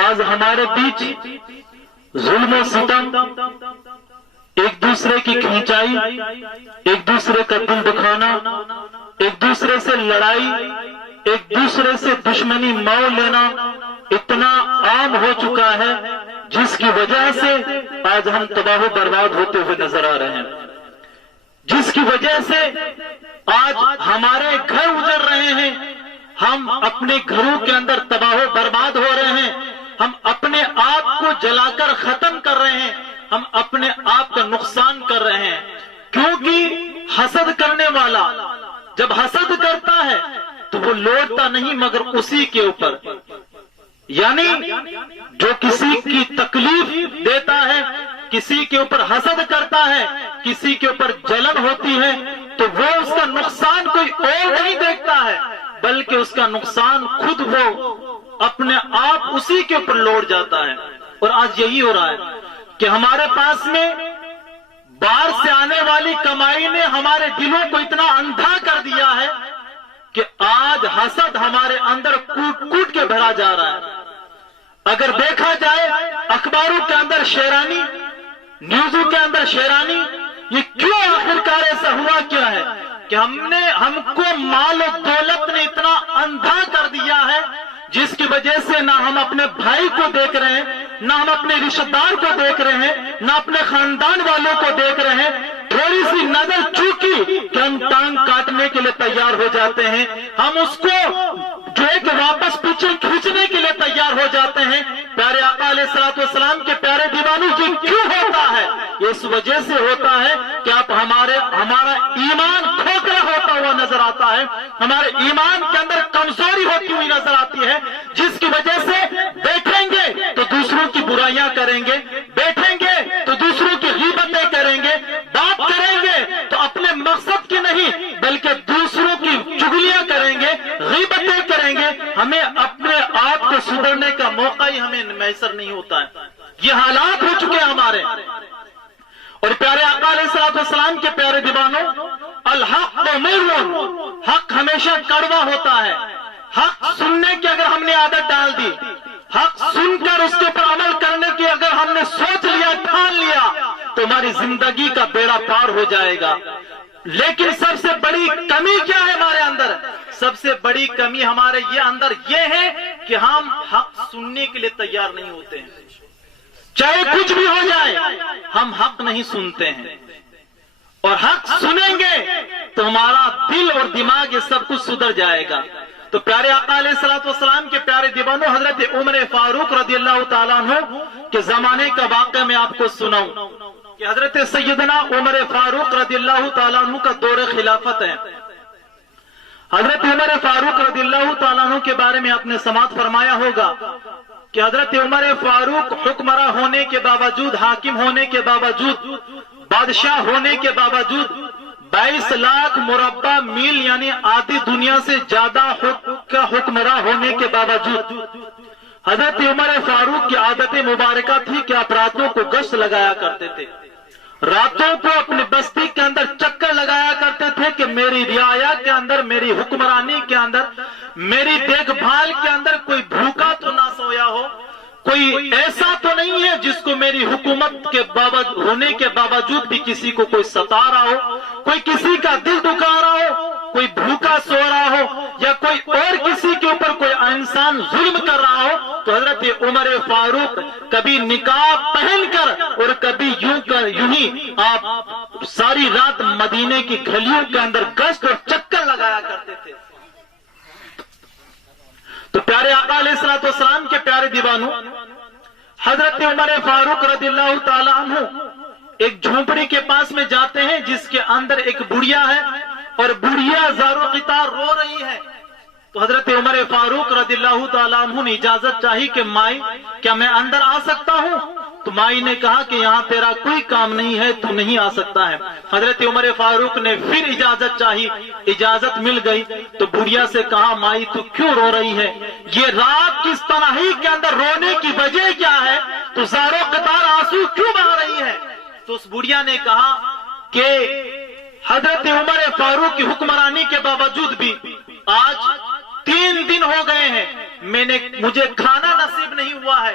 آج ہمارے بیچ ظلم و ستم، ایک دوسرے کی کھینچائی، ایک دوسرے کا دل دکھانا، ایک دوسرے سے لڑائی، ایک دوسرے سے دشمنی مول لینا اتنا عام ہو چکا ہے، جس کی وجہ سے آج ہم تباہ و برباد ہوتے ہوئے نظر آ رہے ہیں، جس کی وجہ سے آج ہمارے گھر اجڑ رہے ہیں، ہم اپنے گھروں کے اندر تباہ و برباد ہو رہے ہیں، ہم اپنے آپ کو جلا کر ختم کر رہے ہیں، ہم اپنے آپ کا نقصان کر رہے ہیں، کیونکہ حسد کرنے والا جب حسد کرتا ہے تو وہ لوٹتا نہیں مگر اسی کے اوپر، یعنی جو کسی کی تکلیف دیتا ہے، کسی کے اوپر حسد کرتا ہے، کسی کے اوپر جلن ہوتی ہے، تو وہ اس کا نقصان کوئی اور نہیں دیکھتا ہے، بلکہ اس کا نقصان خود وہ اپنے آپ اسی کے اوپر لوٹ جاتا ہے۔ اور آج یہی ہو رہا ہے کہ ہمارے پاس میں باہر سے آنے والی کمائی نے ہمارے دلوں کو اتنا اندھا کر دیا ہے کہ آج حسد ہمارے اندر کوٹ کوٹ کے بھرا جا رہا ہے۔ اگر دیکھا جائے اخباروں کے اندر شیرانی، نیوزوں کے اندر شیرانی، یہ کیوں آخرکار ایسا ہوا کیا ہے کہ ہم کو مال و دولت نے اتنا اندھا کر دیا ہے، جس کی وجہ سے نہ ہم اپنے بھائی کو دیکھ رہے ہیں، نہ ہم اپنے رشتہ دار کو دیکھ رہے ہیں، نہ اپنے خاندان والوں کو دیکھ رہے ہیں۔ تھوڑی سی نظر چوکی کہ ہم ٹانگ کاٹنے کے لیے تیار ہو جاتے ہیں، ہم اس کو جو ہے کہ واپس پیچھے کھینچنے کے لیے تیار ہو جاتے ہیں۔ پیارے آقا علیہ الصلوۃ والسلام کے پیارے دیوانوں، یہ کیوں ہوتا ہے؟ اس وجہ سے ہوتا ہے کہ آپ ہمارا ایمان کھوکھلا ہوتا ہوا نظر آتا ہے، ہمارے ایمان کے اندر کمزوری ہوتی ہوئی نظر آتی ہے، جس کی وجہ سے بیٹھیں گے تو دوسروں کی برائیاں کریں گے، بیٹھیں گے تو دوسروں کی غیبتیں کریں گے، بات کریں گے تو اپنے مقصد کی نہیں بلکہ دوسروں کی چغلیاں کریں گے، غیبتیں کریں گے، ہمیں اپنے آپ کو سدھرنے کا موقع ہی ہمیں میسر نہیں ہوتا ہے۔ یہ حالات ہو چکے ہیں ہمارے۔ اور پیارے آقا علیہ الصلوۃ والسلام کے پیارے دیوانوں، الحق مر، حق ہمیشہ کڑوا ہوتا ہے۔ حق سننے کی اگر ہم نے عادت ڈال دی، حق سن کر اس کے اوپر عمل کرنے کی اگر ہم نے سوچ لیا، ٹھان لیا، تو ہماری زندگی کا بیڑا پار ہو جائے گا۔ لیکن سب سے بڑی کمی کیا ہے ہمارے اندر؟ سب سے بڑی کمی ہمارے اندر یہ ہے کہ ہم حق سننے کے لیے تیار نہیں ہوتے ہیں۔ چاہے کچھ بھی ہو جائے، ہم حق نہیں سنتے ہیں، اور حق سنیں گے تو ہمارا دل اور دماغ یہ سب کچھ سدھر جائے گا۔ تو پیارے آقا علیہ الصلوۃ والسلام کے پیارے دیوانوں، حضرت عمر فاروق رضی اللہ تعالیٰ عنہ کے زمانے کا واقعہ میں آپ کو سناؤں کہ حضرت سیدنا عمر فاروق رضی اللہ تعالیٰ عنہ کا دور خلافت ہے۔ حضرت عمر فاروق رضی اللہ تعالیٰ عنہ کے بارے میں آپ نے سماعت فرمایا ہوگا کہ حضرت عمر فاروق حکمراں ہونے کے باوجود، حاکم ہونے کے باوجود، بادشاہ ہونے کے باوجود، 22 لاکھ مربع میل یعنی آدھی دنیا سے زیادہ کا حکمراں ہونے کے باوجود، حضرت عمر فاروق کی عادت مبارکہ تھی کہ آپ راتوں کو گشت لگایا کرتے تھے، راتوں کو اپنی بستی کے اندر چکر لگایا کرتے تھے کہ میری رعایا کے اندر، میری حکمرانی کے اندر، میری دیکھ بھال کے اندر کوئی بھوکا تو نہ سویا ہو، کوئی ایسا تو نہیں ہے جس کو میری حکومت کے ہونے کے باوجود بھی کسی کو کوئی ستا رہا ہو، کوئی کسی کا دل دکھا رہا ہو، کوئی بھوکا سو رہا ہو، یا کوئی اور کسی کے اوپر کوئی انسان ظلم کر رہا ہو۔ تو حضرت عمر فاروق کبھی نقاب پہن کر اور کبھی یوں ہی آپ ساری رات مدینے کی گلیوں کے اندر گشت اور چکر لگایا کرتے تھے۔ تو پیارے آقا علیہ الصلوۃ والسلام کے پیارے دیوانوں، حضرت عمر فاروق رضی اللہ تعالیٰ عنہ ایک جھونپڑی کے پاس میں جاتے ہیں جس کے اندر ایک بڑھیا ہے، اور بڑھیا زار و قطار رو رہی ہے۔ تو حضرت عمر فاروق رضی اللہ تعالیٰ عنہ نے اجازت چاہی کہ مائی کیا میں اندر آ سکتا ہوں؟ تو مائی نے کہا کہ یہاں تیرا کوئی کام نہیں ہے، تو نہیں آ سکتا ہے۔ حضرت عمر فاروق نے پھر اجازت چاہی، اجازت مل گئی۔ تو بڑھیا سے کہا مائی تو کیوں رو رہی ہے؟ یہ رات کس تنہائی کے اندر رونے کی وجہ کیا ہے؟ تو زار و قطار آنسو کیوں بہا رہی ہے؟ تو اس بڑھیا نے کہا کہ حضرت عمر فاروق کی حکمرانی کے باوجود بھی آج 3 دن ہو گئے ہیں، مجھے کھانا نصیب نہیں ہوا ہے،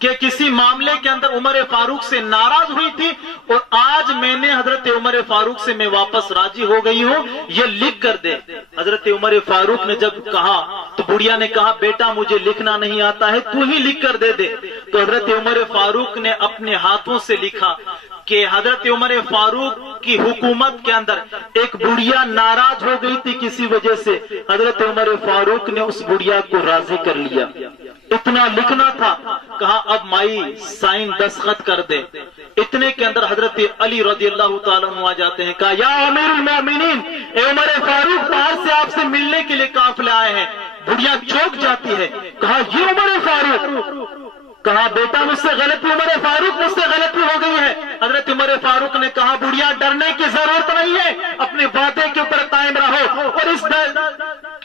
کہ کسی معاملے کے اندر عمر فاروق سے ناراض ہوئی تھی اور آج میں نے حضرت عمر فاروق سے میں واپس راضی ہو گئی ہوں، یہ لکھ کر دے۔ حضرت عمر فاروق نے جب کہا تو بڑھیا نے کہا بیٹا مجھے لکھنا نہیں آتا ہے، تو ہی لکھ کر دے دے۔ تو حضرت عمر فاروق نے اپنے ہاتھوں سے لکھا کہ حضرت عمر فاروق کی حکومت کے اندر ایک بڑھیا ناراض ہو گئی تھی کسی وجہ سے، حضرت عمر فاروق نے اس بڑھیا کو راضی کر لیا۔ اتنا لکھنا تھا، کہا اب مائی سائن دستخط کر دے۔ اتنے کے اندر حضرت علی رضی اللہ تعالیٰ عنہ آ جاتے ہیں، کہا یا امیر المومنین، اے عمر فاروق باہر سے آپ سے ملنے کے لیے قافلے آئے ہیں۔ بڑھیا چوک جاتی ہے، کہا یہ عمر فاروق، کہا بیٹا مجھ سے غلطی، عمر فاروق مجھ سے غلطی ہو گئی ہے۔ حضرت عمر فاروق نے کہا بڑھیا ڈرنے کی ضرورت نہیں ہے، اپنے وعدے کے اوپر قائم رہو اور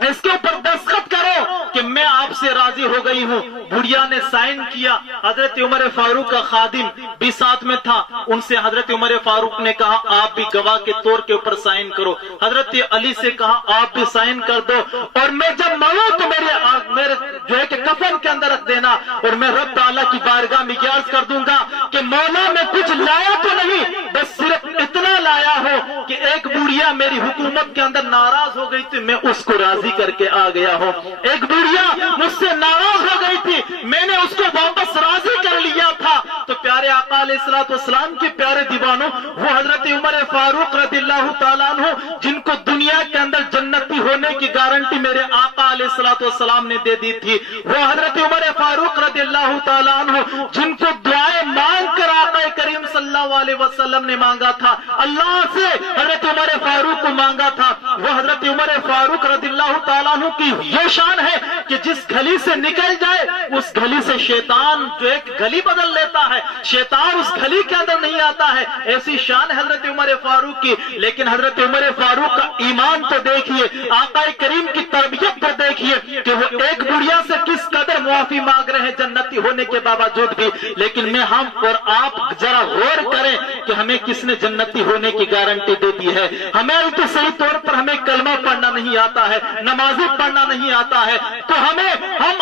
اس کے اوپر دستخط کرو کہ میں آپ سے راضی ہو گئی ہوں۔ بڑھیا نے سائن کیا، حضرت عمر فاروق کا خادم بھی ساتھ میں تھا، ان سے حضرت عمر فاروق نے کہا آپ بھی گواہ کے طور کے اوپر سائن کرو۔ حضرت علی سے کہا آپ بھی سائن کر دو، اور میں جب مروں تو میرے جو ہے کہ کفن کے اندر رکھ دینا، اور میں رب تعالیٰ کی بارگاہ میں عرض کر دوں گا کہ مولا میں کچھ لایا تو نہیں، بس صرف اتنا لایا ہو کہ ایک بڑھیا میری حکومت کے اندر ناراض ہو گئی تھی، میں اس کو راضی کر کے آ گیا ہوں۔ ایک بڑھیا مجھ سے ناراض ہو گئی تھی، میں نے اس کو واپس راضی کر لیا تھا۔ تو پیارے آقا علیہ الصلوۃ والسلام کے پیارے دیوانوں، وہ حضرت عمر فاروق رضی اللہ تعالیٰ عنہ جن کو دنیا کے اندر جنتی ہونے کی گارنٹی میرے آقا علیہ الصلوۃ والسلام نے دے دی تھی، وہ حضرت عمر فاروق رضی اللہ تعالیٰ عنہ جن کو دعائیں مانگ کر آقا کریم صلی اللہ علیہ وسلم نے مانگا تھا، اللہ سے حضرت عمر فاروق کو مانگا تھا، وہ حضرت عمر فاروق رضی اللہ تعالیٰ عنہ کی یہ شان ہے کہ جس گلی سے نکل جائے اس گلی سے شیطان جو ایک گلی بدل لیتا ہے، شیطان اس گلی کے اندر نہیں آتا ہے، ایسی شان ہے حضرت عمر فاروق کی۔ لیکن حضرت عمر فاروق کا ایمان تو دیکھیے، آقا کریم کی تربیت تو دیکھیے کہ وہ ایک بڑھیا سے کس قدر معافی مانگ رہے ہیں جنتی ہونے کے باوجود بھی۔ لیکن میں ہم اور آپ ذرا غور کریں کہ ہمیں کس نے جنتی ہونے کی گارنٹی دے دی ہے۔ ہمیں تو صحیح طور پر ہمیں کلمہ پڑھنا نہیں آتا ہے، نمازیں پڑھنا نہیں آتا ہے، تو ہم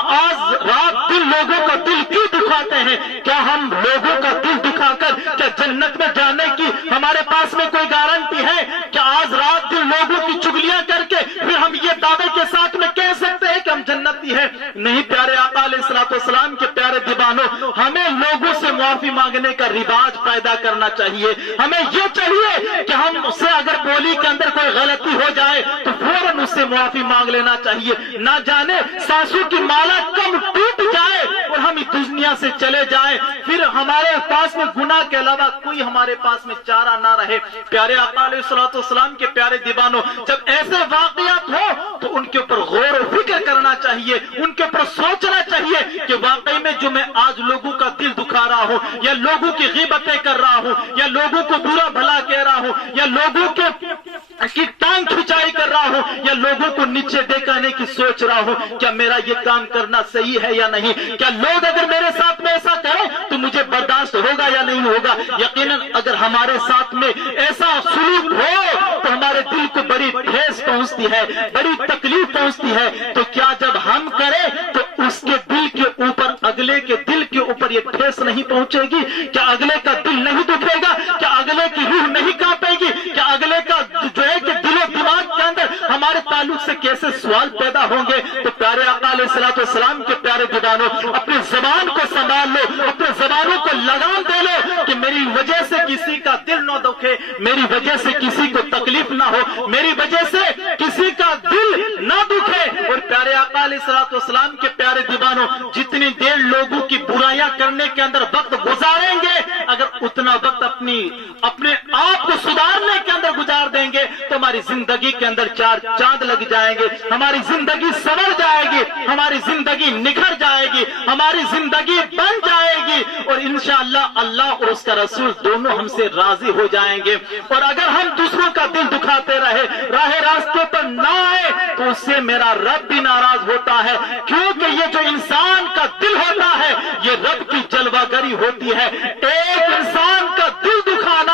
آج رات دل لوگوں کا دل کیوں دکھاتے ہیں؟ کیا ہم لوگوں کا دل دکھا کر کیا جنت میں جانے کی ہمارے پاس میں کوئی گارنٹی ہے؟ کیا آج رات دل لوگوں کی چگلیاں کر کے پھر ہم یہ دعوے کے ساتھ میں کہہ سکتے ہیں کہ ہم جنتی ہیں؟ نہیں پیارے آقا علیہ الصلوۃ والسلام کے پیارے دیوانوں، ہمیں لوگوں سے معافی مانگنے کا رواج پیدا کرنا چاہیے۔ ہمیں یہ چاہیے کہ ہم اس سے اگر بولی کے اندر کوئی غلطی ہو جائے تو فوراً اس سے معافی مانگ لینا چاہیے، نہ جانے سانسوں کی مالا کم ٹوٹ جائے اور ہم اس دنیا سے چلے جائیں، پھر ہمارے پاس میں گناہ کے علاوہ کوئی ہمارے پاس میں چارہ نہ رہے۔ پیارے آقا علیہ الصلوۃ والسلام کے پیارے دیوانوں، جب ایسے واقعات ہو تو ان کے اوپر غور و فکر کرنا چاہیے، ان کے اوپر سوچنا چاہیے کہ واقعی میں جو میں آج لوگوں کا دل دکھا رہا ہوں، یا لوگوں کی غیبتیں کر رہا ہوں، یا لوگوں کو برا بھلا کہہ رہا ہوں، یا لوگوں کی ٹانگ کھچائی کر رہا ہوں، یا لوگوں کو نیچے دیکھانے کی سوچ رہا ہوں، کیا میرا یہ کام کرنا صحیح ہے یا نہیں؟ کیا لوگ اگر میرے ساتھ میں ایسا کریں تو مجھے برداشت ہوگا یا نہیں ہوگا؟ یقیناً اگر ہمارے ساتھ میں ایسا سلوک ہو تو ہمارے دل کو بڑی ٹھیس پہنچتی ہے، بڑی تکلیف پہنچتی ہے۔ تو کیا جب ہم کریں تو اس کے دل کے اوپر، اگلے کے دل کے اوپر یہ ٹھیس نہیں پہنچے گی؟ کیا اگلے کا دل نہیں دکھے گا؟ کیا اگلے کی روح نہیں کانپے گی؟ کیا اگلے کا جو ہے کہ دل و دماغ کے اندر ہمارے تعلق سے کیسے سوال پیدا ہوں گے؟ تو پیارے آقا علیہ الصلوۃ والسلام کے پیارے دیوانوں، اپنی زبان کو سنبھال لو، اپنے زبانوں کو لگام دے لو کہ میری وجہ سے کسی کا دل نہ دکھے، میری وجہ سے کسی کو تکلیف نہ ہو، میری وجہ سے کسی کا دل نہ دکھے۔ اور پیارے آقا علیہ الصلوۃ والسلام کے پیارے دیوانوں، جتنی دیر لوگوں کی برائیاں کرنے کے اندر وقت گزاریں گے، اگر اتنا وقت اپنے آپ کو سدھارنے کے اندر گزار دیں گے تو ہماری زندگی کے اندر چار چاند لگ جائیں گے، ہماری زندگی سنور جائے گی، ہماری زندگی نکھر جائے گی، ہماری زندگی بن جائے گی، اور انشاءاللہ اللہ اور اس کا رسول دونوں ہم سے راضی ہو جائیں گے۔ اور اگر ہم دوسروں کا دل دکھاتے رہے، راہ راستے پر نہ آئے، تو اس سے میرا رب بھی ناراض ہوتا ہے، کیونکہ یہ جو انسان کا دل ہوتا ہے یہ رب کی جلوہ گری ہوتی ہے۔ ایک انسان کا دل دکھانا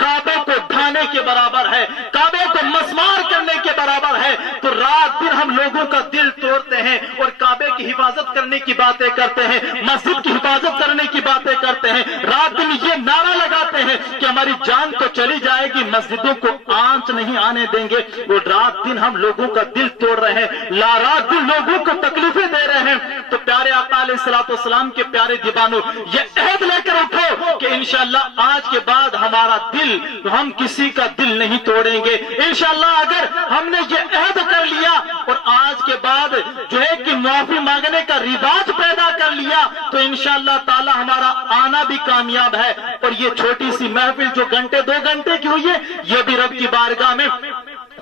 کعبے کو ڈھانے کے برابر ہے، کعبے کو مسمار کرنے کے برابر ہے۔ ہے تو رات دن ہم لوگوں کا دل توڑتے ہیں اور کعبے کی حفاظت کرنے کی باتیں کرتے ہیں، مسجد کی حفاظت کرنے کی باتیں کرتے ہیں، رات دن یہ نعرہ لگاتے ہیں کہ ہماری جان تو چلی جائے گی، مسجدوں کو آنچ نہیں آنے دیں گے، وہ رات دن ہم لوگوں کا دل توڑ رہے ہیں، رات دن لوگوں کو تکلیفیں دے رہے ہیں۔ تو پیارے آقا علیہ الصلوۃ والسلام کے پیارے دیوانوں، یہ عہد لے کر اٹھو کہ انشاءاللہ آج کے بعد ہمارا دل، ہم کسی کا دل نہیں توڑیں گے انشاءاللہ۔ اگر ہم نے یہ عہد کر لیا اور آج کے بعد جو ہے کہ معافی مانگنے کا رواج پیدا کر لیا تو انشاءاللہ تعالی ہمارا آنا بھی کامیاب ہے، اور یہ چھوٹی سی محفل جو گھنٹے 2 گھنٹے کی ہوئی ہے یہ بھی رب کی بارگاہ میں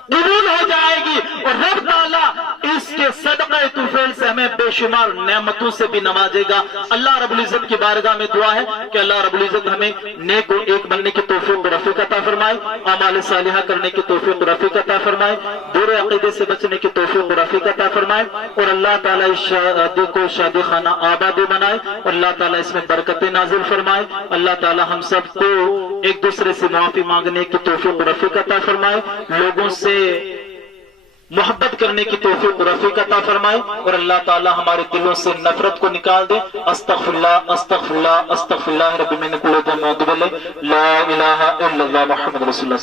قبول ہو جائے گی، اور رب تعالیٰ اس کے صدقہ طفیل سے ہمیں بے شمار نعمتوں سے بھی نوازے گا۔ اللہ رب العزت کی بارگاہ میں دعا ہے کہ اللہ رب العزت ہمیں نیک و ایک بننے کی توفیق و رفیق عطا فرمائے، اعمال صالحہ کرنے کی توفیق و رفیق عطا فرمائے، برے عقیدے سے بچنے کی توفیق و رفیق عطا فرمائے، اور اللہ تعالیٰ اس شادی کو شادی خانہ آباد بنائے، اور اللہ تعالیٰ اس میں برکتیں نازل فرمائے۔ اللہ تعالیٰ ہم سب کو ایک دوسرے سے معافی مانگنے کی توفیق و رفیق عطا فرمائے، لوگوں سے محبت کرنے کی توفیق و رفیق عطا فرمائے، اور اللہ تعالی ہمارے دلوں سے نفرت کو نکال دے۔ استغفر اللہ استغفر اللہ استغفر اللہ رب من کل ذنب لا الہ الا اللہ محمد رسول اللہ۔